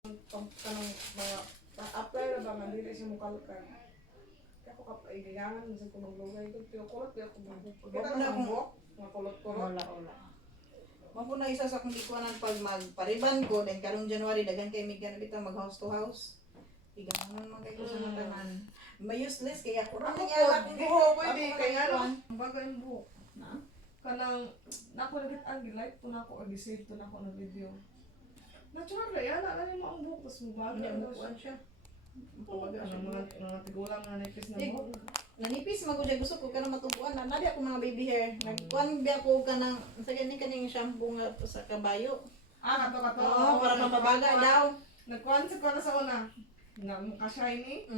kanang mga apply na ba man dili siya mukalkan. Kaya ako kapay gigangan mo sa kumaglugay ko pero kulot kaya ako buhok. Kita na akong buhok, mga kulot-kulot. Wala. Mako na isa sa akong ikuanan pag magpariban ko then karong January daghan kay mig bitaw mag house to house. Iganon man kay ko sa tanan. May useless kaya ako ra Ako kaya po, akong di buhok. ko pwede Ako kaya na ano, bagay ang buhok. na. Kanang nako lagit ang gilike to nako or gisave to nako na video. Natural na yan, ala mo ang buhok tas mubaga Hindi daw mo kuan siya. siya. Kanang mga tigulang na nipis na Eh, buhok. Nanipis magud siya gusto ko kana matubuan na nadi ako mga baby hair. Nagkuan bi ako kanang sa kaning shampoo nga sa kabayo. Ah, kato. Oo, para mapabaga daw. Nagkuhan ko na sa una. Nga maka-shiny.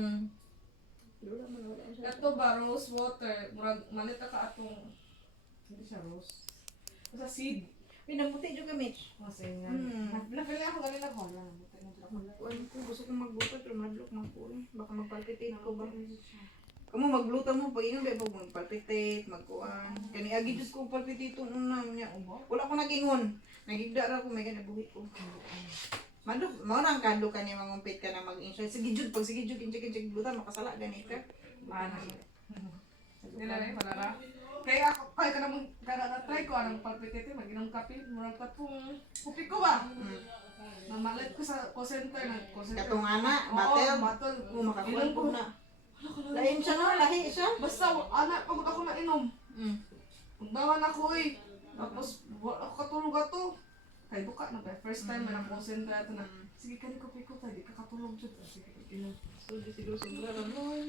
Wala man wala siya. Ito ba, rose water. Murag, malita ka atong, hindi siya rose. Sa seed. Pinamuti jud ka Mitch. Kasi nga. Mm. Napili ako ganun ako. Wala, nabuti na ako. Kuan ko gusto kong magbutot pero madlok man ko. Baka magpalpitate ko ba. Kamu magluto mo pag ingon ba pag magpalpitate, magkuan. Kani agi jud ko palpitito una nya. Wala ko nagingon. Nagigda ra ko may kana buhi ko. Madlok mo nang kadlo ka ni mangumpit ka na mag-insure. Sige jud pag sige jud kinchik glutan makasala gani ka. Ana siya. Nila na yung panara. Kaya ako, kaya ka naman, try ko anong palpitate, mag-inom kape, murag katong kupi ko ba? Namalit ko sa call center, Katong ana, batel. batel. Oo, Makakuan Inom ko na. Lain siya no, lahi siya. Basta, anak, pagod ako nainom. Mm. Magdangan ako eh. Tapos, wala ako katulog ato. Kaya buka na ba? First time na call center ato na. Sige, kani kopi ko tayo, di ka katulog dyan. Sige, inom. So di siguro sobra ra. Ay,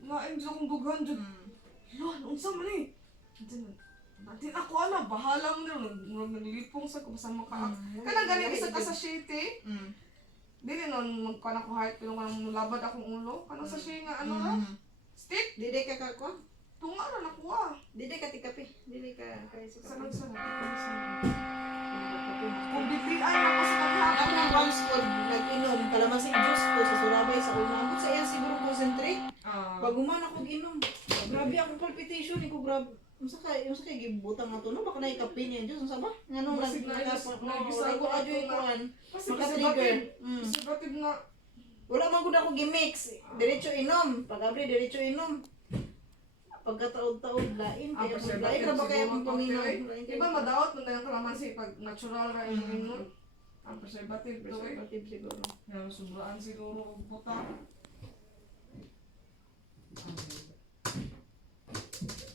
nain dyan akong dugan dyan. Lon, unsa man eh. Natin ako ana, bahala mo na. Naglipong sa kung saan maka... Kanang galing isa ka sa shete. Dili nun, magkuhan ako heart, pero kanang labad akong ulo. Kanang sa shete nga, ano na? Stick? Dili ka kakwa? Tunga na nakuha. Dili ka tikapi. Dili ka kay sa Sarang kape. sarang. Kung bitian ako sa paghapon. Ako ng rounds ko, nag-inom, kalamansi juice ko sa Surabay sa una. Ako sa iya siguro concentrate. Pag uman ako ginom, grabe akong palpitation, ko grabe. Yung sa kay gibutang na to, no? Baka naikapi niya Diyos, ang saba? Nga nung Basig na nag-gisago ka dyo ikuan. Kasi Maka-trigger. conservative na. Wala man gud ako gimix. Diretso inom. Pag abri, diretso inom. Pagkataod-taod, lain. Kaya lain ra ba kaya akong paminaw? Iba madaot mo na yung kalamansi pag natural ra yung inom. Ang preservative to eh. Preservative siguro. Yung sobraan siguro ang puta.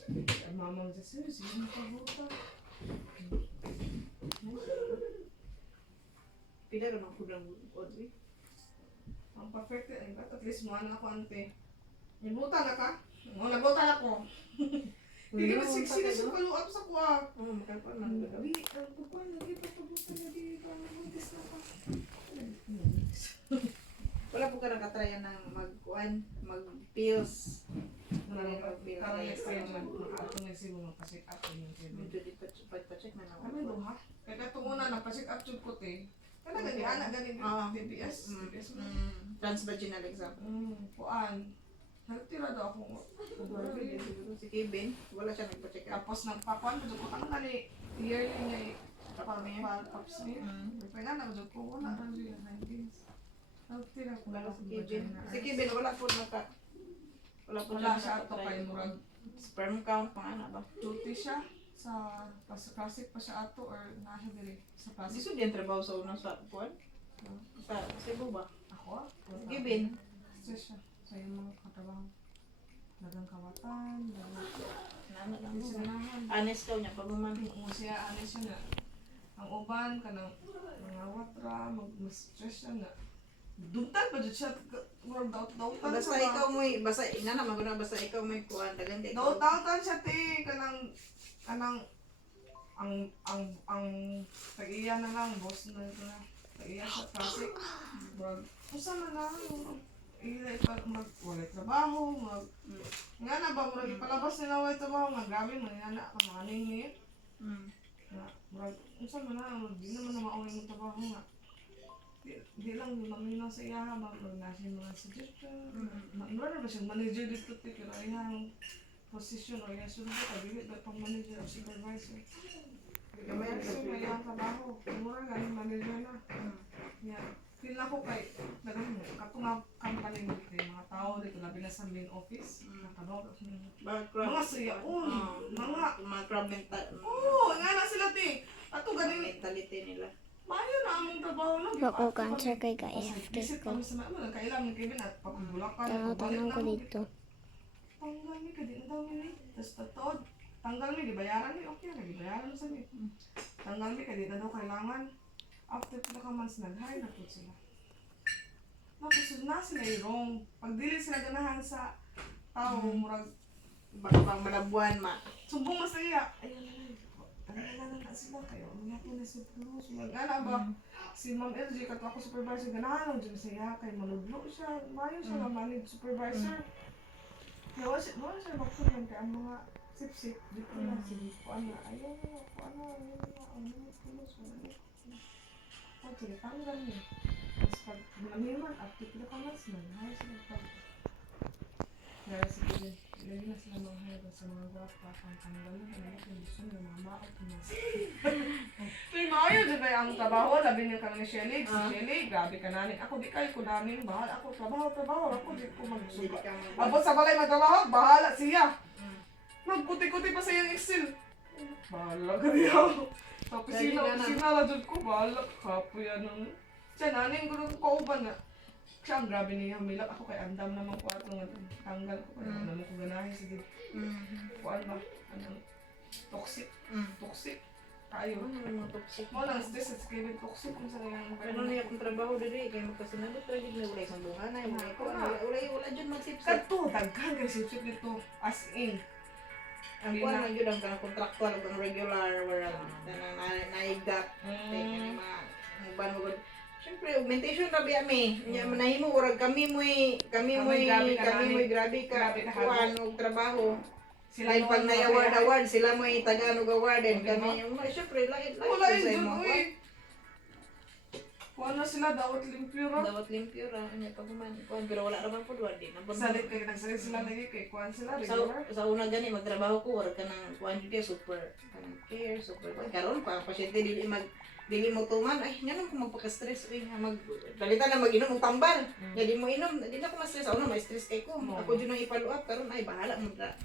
Ay, mamang sa sige mo pa buta. Pila ra man pud ang odri. Ang perfect eh. At least mo ako ante. Nabuta na ka? Oo, nabuta na ko. Hindi ka siksik sa paluap sa kuha. Oo, makakuan man gabi. Ang kukuha, lagi pa pabuta na di. Parang buntis na ka. Wala po ka nakatryan ng mag-pills. Karang next time, makaato na siya mga pa-check up. Medyo di pa-check na Ano naman. doon ha? Kaya ito muna, nagpa-check up yung puti. Kaya gani, anak gani, TBS. TBS mo. Transvaginal exam. Kuan. Nagtira daw ako. Si Kevin, wala siya nagpa-check up. Tapos nagpakuan, medyo ko tanong gani, yearly niya paps niya. Kaya nga, medyo ko, wala rin siya, 19. Nagtira ko Wala lang si Kevin. Si Kevin, wala po Wala siya ato kay Murag. Sperm count, mga ano ba? Duty siya sa classic pa siya ato or nasa diri sa Di classic. so diyan trabaho sa unang sa puan? Sa Cebu ba? Ako? Si Kevin. Stress siya sa iyong mga katrabaho. Dagang kawatan, dagang Ano lang mo. sinahan. Honest daw niya, pag umami. Kung siya, ano siya na, ang uban, kanang mga watra, mag-stress siya na. Duntan pa dyan siya, murag daot-daotan Basta sa ikaw mo, basta ina naman ko na, basta ikaw may kuan, dagan kay ikaw. daot-daotan siya, te, kanang, ang tag-iya na lang, boss na ito na, tag-iya sa traffic. Murag, usa na lang, wala trabaho, nga na ba, murag ipalabas nila wala trabaho, magamin, manina ka, maning niya. Murag, usa man na, di naman na maunay mong trabaho nga. Di lang, maminaw sa iya, murag nasa yung mga suggestion. Murag na ba siyang manager dito, pero ayang posisyon o yung sunod ka, bilit na pang manager o supervisor. Kasi may ang trabaho, murag galing manager na. Yeah. feel na ko kay katong company mo kay mga tao dito labi na sa main office. Nakano mga siyaon, mga crab mental. oo, nga na sila ti. Ato ganin Mentality nila. mayo na among trabaho na. Bako cancer kay ka-FT Visit ko. kami sa mga kailangan ng Kevin at pagkubulakan. Tanaw-tanaw ko dito. Tanggal mi kadi na daw mi. Tas tatod. Tanggal mi gibayaran mi okay na gibayaran sa mi. Tanggal mi kadi na daw kailangan. After pila ka months nag-hire na po sila. Tapos na sila yung wrong. Pag dili sila ganahan sa tao, murag Bang malabuan ma. sumbong masaya. Ayun na sila kayo. Mga po na si Plus. Nga ba? Si Ma'am LG, kato ako supervisor, ganahan lang dyan siya. Kay maludlo siya. Mayo siya na manage supervisor. Wala siya magsunan kay ang mga sip-sip. Di ko na sige ko ano. Ayaw na. Sige, tanggal niya. Tapos pag maliman, after pila ka mas, nag-hire sila pag. Dahil sige, lagi na sila mga sa mga gwapa, pang tanggal na, ano yung gusto nila, mga maot na mas. May maayo, di ba ang trabaho, labi niyo kami ni Shelly, si Shelly, grabe ka namin. Ako di kayo ko namin, bahal ako, trabaho, ako di ko magsuba. Abot sa balay magtrabaho, bahala siya. Nagkuti-kuti pa sa iyang Excel. Bahala ka diya. Tapos sinala dyan ko, bahala ka po yan. Siya nanin ko nung kauban na. Siya ang grabe niya, milak ako kay andam naman ko ato nga tanggal ko. Kaya naman ko ganahin sa dito. Kuan ba? Anong toxic? Toxic? Kayo. Mga toxic. Mo lang stress at kaya toxic kung sa kanyang Ano niya akong trabaho diri kay magkasinabot ra gid na ulay sambungan ay wala jud magsipsip. Kato, daghan kay sip-sip nito. As in. Ang kuan man jud ang kanang contractual ug ang regular wala nang naigdat kay kanang mga ban mo gud. Siyempre augmentation ra biya mi. Nya manahimo urag kami moy grabe ka kuan og trabaho. Sila yung pag na-award, sila mo yung Tagalog award, and kami yung syempre, lait wala sa yun imo. dyan, uy. Kuha na sila, dapat limpyo ra. Dapat limpyo ra, ano pag kuan, pero wala naman po doon din. Salit kay nagsalit sila lagi kay kuha sila, regular. Sa una gani, magtrabaho ko, or ka ng kuan dito, super, kanang care, super, karon pa, ang pasyente dili mo tuman, ay, nga ko magpaka-stress, uy, dalitan na mag-inom og tambal. Nga di mo inom, di na ko ma-stress, ako na ma-stress kay ko. Ako dyan ang ipalo-up, karon ay, bahala mo na.